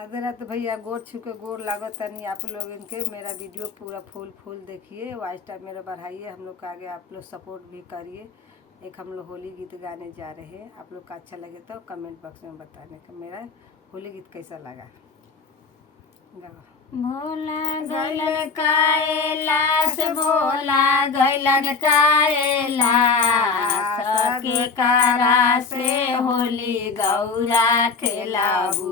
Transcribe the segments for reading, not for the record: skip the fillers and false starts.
राधे राधे भैया, गोड़ छू के गोड़ लागत तनी आप लोग इनके। मेरा वीडियो पूरा फुल देखिए, वॉच टाइम मेरा बढ़ाइए, हम लोग का आगे आप लोग सपोर्ट भी करिए। एक हम लोग होली गीत गाने जा रहे हैं, आप लोग का अच्छा लगे तो कमेंट बॉक्स में बताने का मेरा होली गीत कैसा लगा। भोला गैलन कैलाश, भोला गैलन कैलाश, के कारा से होली गौरा खेलाबू।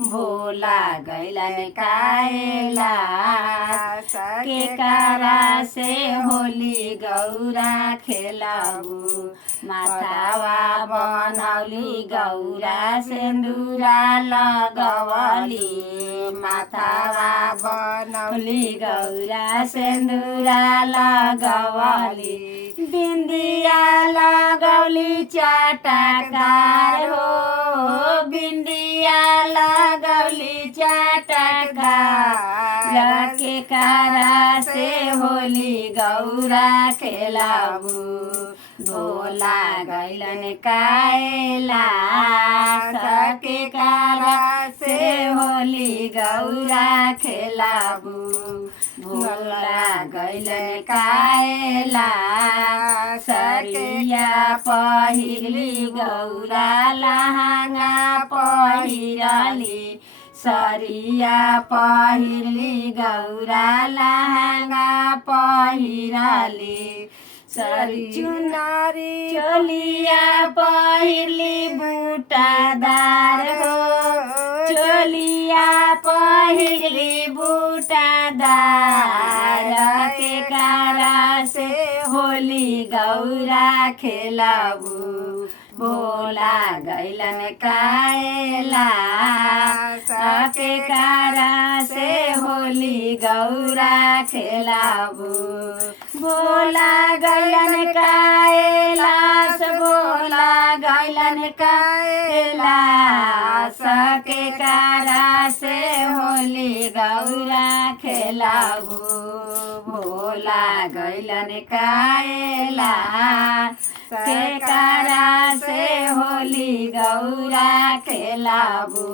भोला गैलन कैलाश, के कारा से होली गौरा खेलाबू। माथावा बनौली गौरा सिंदूरा लगवली, माथावा बनौली गौरा सिंदूरा लगवली। बिंदिया लगौली चटकार हो, बिंदिया लगौली चटकार, के कारा से होली गौरा खेलाबू। भोला गैलन कैलाश, के कारा से होली गौरा खेलाबू। भोला गैलन कैलाश, सरिया पहिरली गौरा लहंगा पहिरली, सरिया पहिरली गौरा लहंगा पहिरली। चुनारी चोलिया पहिरली बूटादार हो, चोलिया पहिरली बूटादार, के कारा से होली गौरा खेलाबू। भोला गैलन कैलाश, के कारा से होली गौरा खेलाबू। भोला गैलन कैलाश, भोला गैलन कैलाश, के कारा से होली गौरा खेलाबू। भोला गैलन कैलाश, के कारा से होली गौरा खेलाबू।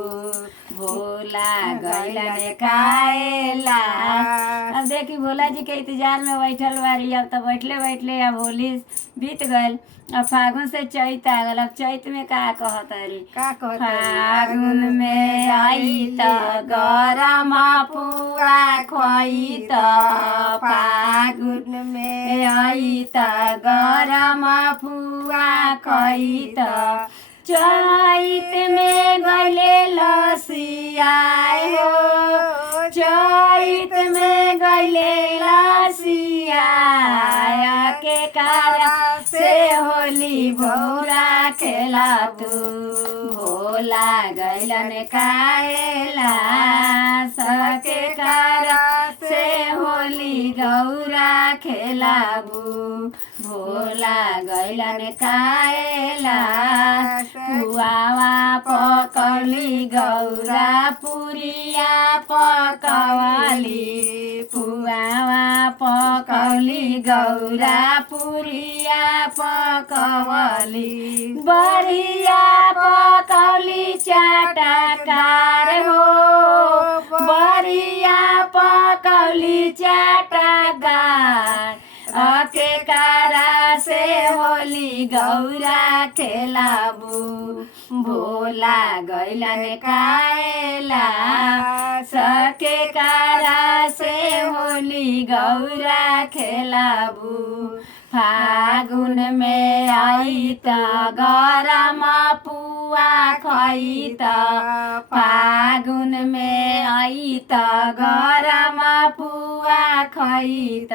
भोला गैलन कैलाश। अब देखी भोला जी के इंतजार में बैठल बारी। अब तो बैठले बैठले अब होली बीत गल, अब फागुन से चैत आ गल। अब चैत में का कहतरी, फागुन में आई त गरम पुआ खोई त, फागुन में आई त गरम पुआ खोई त। चैत में गले लसियाए हो, चैत में गले लसियाए, के कारा से होली भौरा खेलाबू। भोला गैलन कैलाश, के कारा से होली गौरा खेलाबू। भोला गैलन कैलाश, पुआवा पकौली गौरा पुरिया पकवली, पुआवा पकौली गौरा पुरिया पकवली। बढ़िया पकौली चटकार हो, बढ़िया पकौली चटकार, के कारा से होली गौरा खेलाबू। भोला गैलन कैलाश, के कारा से होली गौरा खेलाबू। फागुन में आई त गरम पुआ खोई त, फागुन में आई त गरम पुआ खोई त।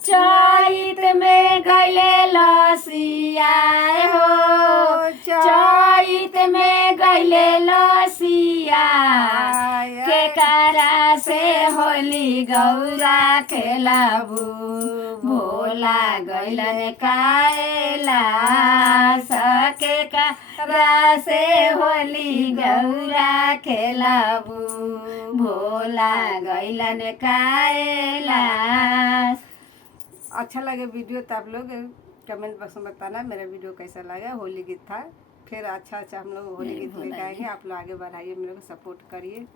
चैत में गैले लसियाए हो, चैत में गैले लसियाए, के कारा से होली गौरा खेलाबू। भोला गैलन कैलाश, के कारा से होली गौरा खेलाबू। भोला गैलन कैलाश। अच्छा लगे वीडियो तो आप लोग कमेंट बॉक्स में बताना मेरा वीडियो कैसा लगा। होली गीत था। फिर अच्छा अच्छा हम लोग होली गीत में गाएंगे। आप लोग आगे बढ़ाइए, मेरे को सपोर्ट करिए।